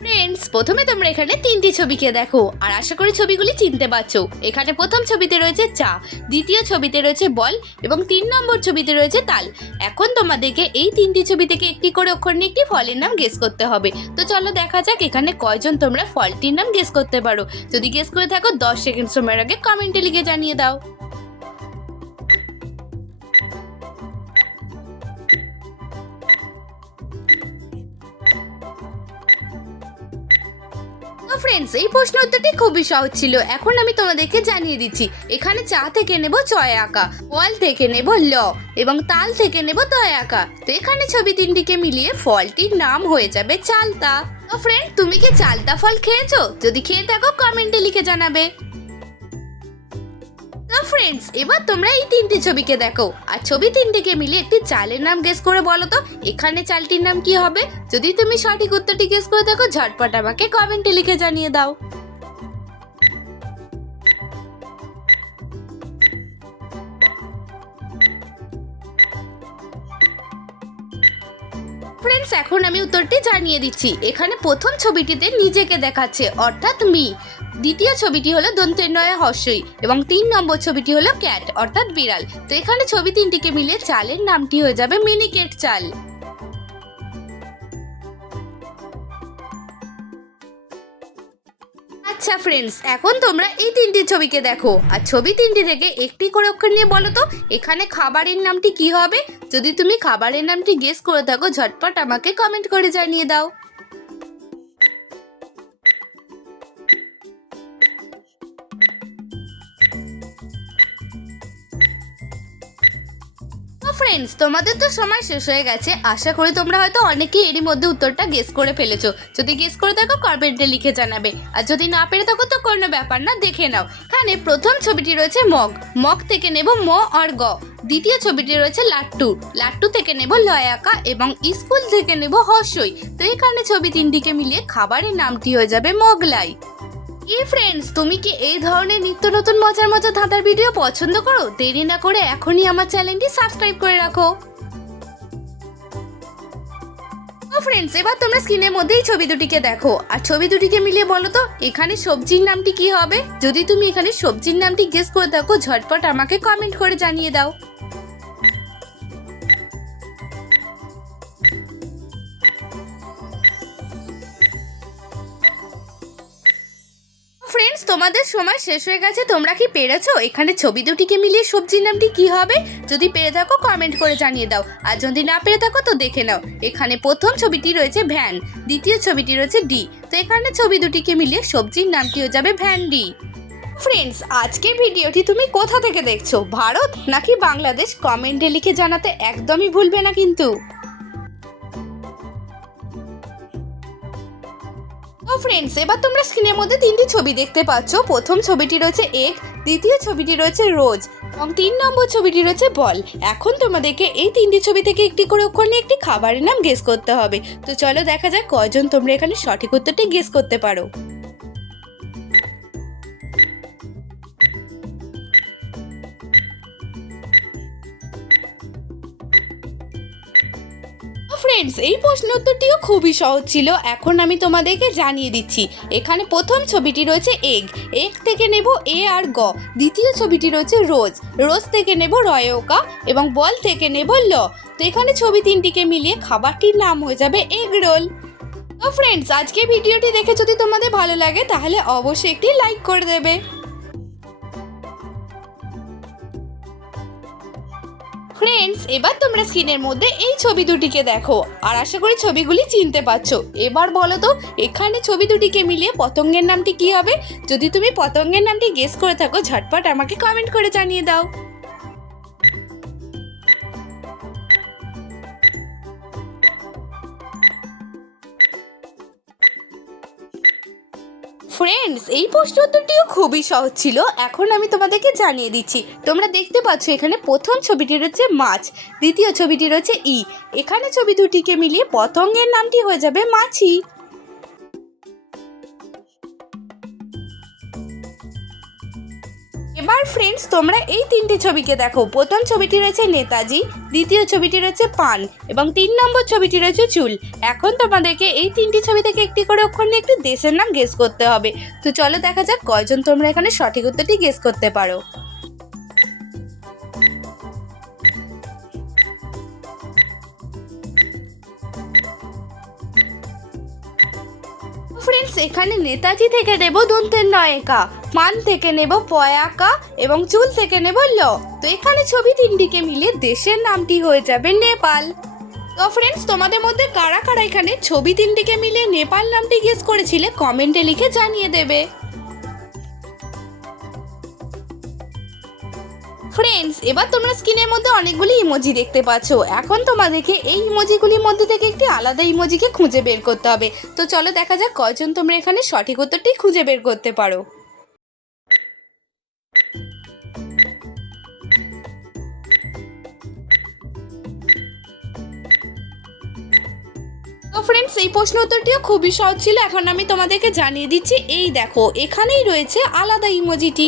Friends প্রথমে তোমরা এখানে তিনটি ছবিকে দেখো, আর আশা করি ছবিগুলি চিনতে পারছ। এখানে প্রথম ছবিতে রয়েছে চা, দ্বিতীয় ছবিতে রয়েছে বল, এবং তিন নম্বর ছবিতে রয়েছে তাল। এখন তোমাদেরকে এই তিনটি ছবি থেকে একটি করে অক্ষর নিয়ে একটি ফলের নাম গেস করতে হবে। তো চলো দেখা যাক এখানে কয়জন তোমরা ফলটির নাম গেস করতে পারো। যদি গেস করে থাকো, দশ সেকেন্ড সময়ের আগে কমেন্টে লিখে জানিয়ে দাও। তো ফ্রেন্ডস এই প্রশ্ন উত্তরটি খুবই সহজ ছিল। এখন আমি তোমাদেরকে জানিয়ে দিচ্ছি, এখানে চা থেকে নেব চয় আঁকা, ফল থেকে নেব ল, এবং তাল থেকে নেব তয় আঁকা। তো এখানে ছবি তিনটিকে মিলিয়ে ফলটির নাম হয়ে যাবে চালতা। তো ফ্রেন্ড তুমি কি চালতা ফল খেয়েছো? যদি খেয়ে থাকো কমেন্টে লিখে জানাবে। তো ফ্রেন্ডস এবার তোমরা এই তিনটি ছবিকে দেখো। আর ছবি তিনটিকে মিলে একটি চালের নাম গেস করে বলো তো, এখানে চালটির নাম কি হবে? যদি তুমি সঠিক উত্তরটি গেস করে দেখো, ঝটপট আমাকে কমেন্টে লিখে জানিয়ে দাও। ফ্রেন্ডস এখন আমি উত্তরটি জানিয়ে দিচ্ছি। এখানে প্রথম ছবিটিতে নিজেকে দেখাচ্ছে, অর্থাৎ মি দ্বিতীয় ছবিটি হলো দন্তের নয় হর্ষই এবং তিন নম্বর ছবিটি হলো ক্যাট, অর্থাৎ বিড়াল। তো এখানে ছবি তিনটিকে মিলিয়ে চালের নামটি হয়ে যাবে মিনিকেট চাল। আচ্ছা ফ্রেন্ডস এখন তোমরা এই তিনটি ছবিকে দেখো। আর ছবি তিনটি থেকে একটি করে অক্ষর নিয়ে বলো তো, এখানে খাবারের নামটি কি হবে? যদি তুমি খাবারের নামটি গেস করে থাকো, ঝটপট আমাকে কমেন্ট করে জানিয়ে দাও। ফ্রেন্ডস তোমাদের তো সময় শেষ হয়ে গেছে। আশা করি তোমরা হয়তো অনেকেই এরই মধ্যে উত্তরটা গেস করে ফেলেছো। যদি গেস করে থাকো কমেন্টে লিখে জানাবে। আর যদি না পেরে থাকো, তো কোনো ব্যাপার না, দেখে নাও। এখানে প্রথম ছবিটি রয়েছে মগ। মগ থেকে নেব ম আর গ। দ্বিতীয় ছবিটি রয়েছে লাট্টু। লাট্টু থেকে নেব লয়াকা এবং স্কুল থেকে নেব হর্ষই। তো এখানে ছবি তিনটিকে মিলিয়ে খাবারের নামটি হয়ে যাবে মগলাই। এই ফ্রেন্ডস তুমি কি এই ধরনের নিত্য নতুন মজার মজার ধাঁধার ভিডিও পছন্দ করো? দেরি না করে এখনই আমার চ্যানেলটি সাবস্ক্রাইব করে রাখো। ফ্রেন্ডস এবার তোমরা স্ক্রিনের মধ্যেই ছবি দুটিকে দেখো। আর ছবি দুটিকে মিলিয়ে বলো তো, এখানে সবজির নামটি কি হবে? যদি তুমি এখানে সবজির নামটি গেস করে থাকো, ঝটপট আমাকে কমেন্ট করে জানিয়ে দাও। তোমাদের সময় শেষ হয়ে গেছে, তোমরা কি পেরেছ? এখানে ছবি দুটিকে মিলিয়ে সবজির নামটি কি হবে? যদি পেরে থাকো কমেন্ট করে জানিয়ে দাও। আর যদি না পেরে থাকো, তো দেখে নাও। এখানে প্রথম ছবিটি রয়েছে ভ্যান, দ্বিতীয় ছবিটি রয়েছে ডি। তো এখানে ছবি দুটিকে মিলিয়ে সবজির নামটি হয়ে যাবে ভ্যান্ডি ফ্রেন্ডস আজকের ভিডিওটি তুমি কোথা থেকে দেখছ? ভারত নাকি বাংলাদেশ? কমেন্টে লিখে জানাতে একদমই ভুলবে না কিন্তু। ফ্রেন্ডস এবার তোমরা স্ক্রিনের মধ্যে তিনটি ছবি দেখতে পাচ্ছ। প্রথম ছবিটি রয়েছে এক দ্বিতীয় ছবিটি রয়েছে রোজ এবং তিন নম্বর ছবিটি রয়েছে বল। এখন তোমাদেরকে এই তিনটি ছবি থেকে একটি করে অক্ষর নিয়ে একটি খাবারের নাম গেস করতে হবে। তো চলো দেখা যাক কয়জন তোমরা এখানে সঠিক উত্তরটি গেস করতে পারো। ফ্রেন্ডস এই প্রশ্ন উত্তরটিও খুবই সহজ ছিল। এখন আমি তোমাদেরকে জানিয়ে দিচ্ছি। এখানে প্রথম ছবিটি রয়েছে এগ এগ থেকে নেব এ আর গ। দ্বিতীয় ছবিটি রয়েছে রোজ রোজ থেকে নেব রয়কা এবং বল থেকে নেব ল। তো এখানে ছবি তিনটিকে মিলিয়ে খাবারটির নাম হয়ে যাবে এগ রোল তো ফ্রেন্ডস আজকে ভিডিওটি দেখে যদি তোমাদের ভালো লাগে, তাহলে অবশ্যই একটি লাইক করে দেবে। ফ্রেন্ডস এবার তোমরা স্ক্রিনের মধ্যে এই ছবি দুটিকে দেখো। আর আশা করি ছবিগুলি চিনতে পারছ। এবার বলো তো, এখানে ছবি দুটিকে মিলিয়ে পতঙ্গের নামটি কি হবে? যদি তুমি পতঙ্গের নামটি গেস করে থাকো, ঝটপট আমাকে কমেন্ট করে জানিয়ে দাও। ফ্রেন্ডস এই প্রশ্ন উত্তরটিও খুবই সহজ ছিল। এখন আমি তোমাদেরকে জানিয়ে দিচ্ছি। তোমরা দেখতে পাচ্ছ এখানে প্রথম ছবিটি রয়েছে মাছ, দ্বিতীয় ছবিটি রয়েছে ই। এখানে ছবি দুটিকে মিলিয়ে পতঙ্গের নামটি হয়ে যাবে মাছি। ফ্রেন্ডস তোমরা এই তিনটি ছবিকে দেখো। প্রথম ছবিটি রয়েছে নেতাজি, দ্বিতীয় ছবিটি রয়েছে পান, এবং তিন নম্বর ছবিটি রয়েছে চুল। এখন তোমাদেরকে এই তিনটি ছবি থেকে একটি করে নিয়ে একটি দেশের নাম গেস করতে হবে। তো চলো দেখা যাক কয়জন তোমরা এখানে সঠিক উত্তরটি গেস করতে পারো। ফ্রেন্ডস এখানে নেতাজি থেকে নেব দন্তের নয়কা। মান থেকে নেব পয়াকা এবং চুল থেকে নেব ল। তো এখানে ছবি তিনটিকে মিলে দেশের নামটি হয়ে যাবে নেপাল। তো ফ্রেন্ডস তোমাদের মধ্যে কারা কারা এখানে ছবি তিনটিকে মিলে নেপাল নামটি গেস করেছিলে কমেন্টে লিখে জানিয়ে দেবে। ফ্রেন্ডস এবার তোমরা স্ক্রিনের মধ্যে অনেকগুলি ইমোজি দেখতে পাচ্ছ। এখন তোমাদেরকে এই ইমোজিগুলির মধ্যে থেকে একটি আলাদা ইমোজিকে খুঁজে বের করতে হবে। তো চলো দেখা যাক কয়জন তোমরা এখানে সঠিক উত্তরটি খুঁজে বের করতে পারো। তো ফ্রেন্ডস এই প্রশ্ন উত্তরটিও খুবই সহজ ছিল। এখন আমি তোমাদেরকে জানিয়ে দিচ্ছি, এই দেখো, এখানেই রয়েছে আলাদা ইমোজিটি